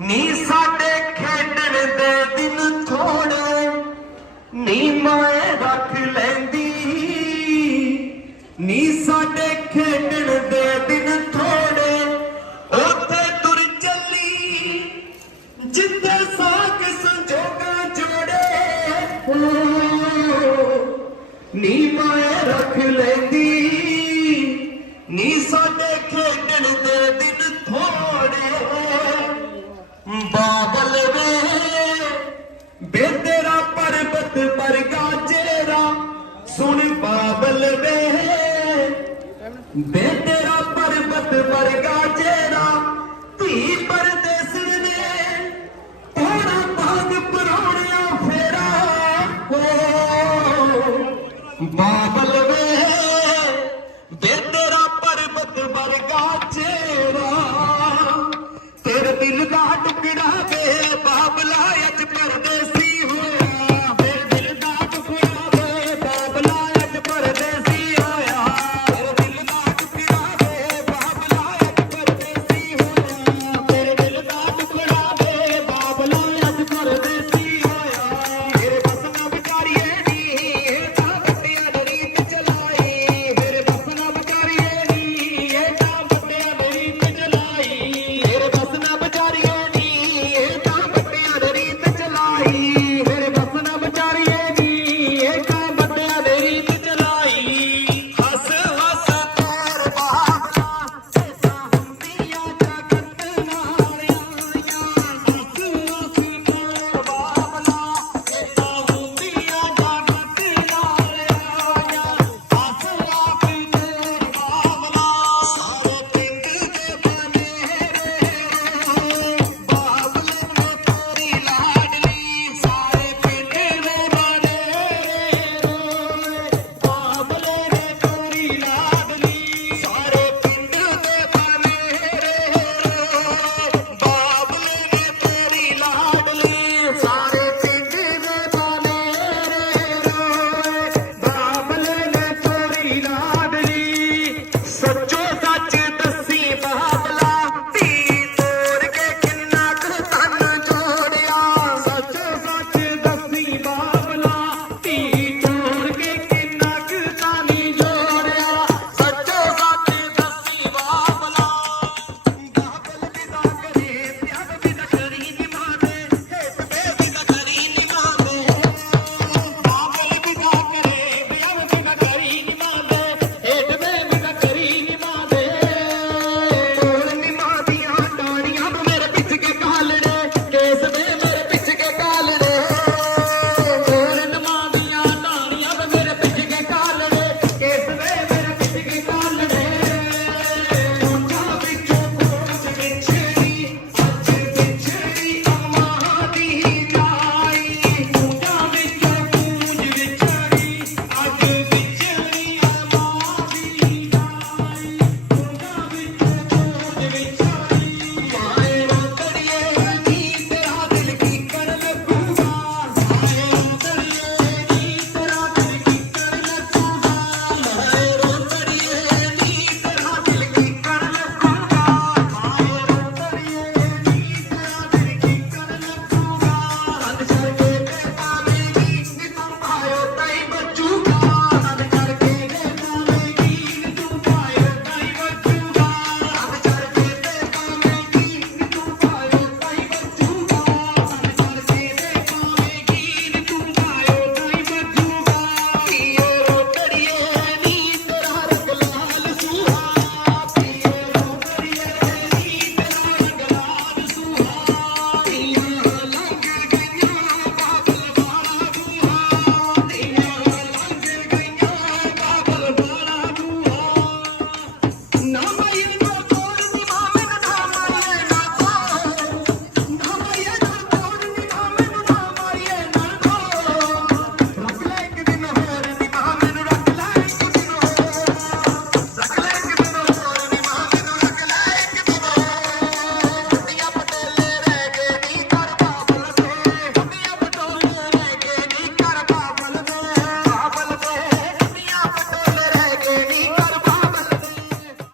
ਨੀ ਸਾਡੇ ਖੇਡਣ ਦੇ ਦਿਨ ਥੋੜੇ ਨੀ ਰੱਖ ਲੈਂਦੀ। ਨੀ ਸਾਡੇ ਖੇਡਣ ਦੇ ਦਿਨ ਥੋੜੇ ਉੱਥੇ ਤੁਰ ਚੱਲੀ। ਜਿੱਥੇ ਸਾਖ ਸੰਜੋਗਾ ਜੋੜੇ। ਨੀ ਮਾਏ bem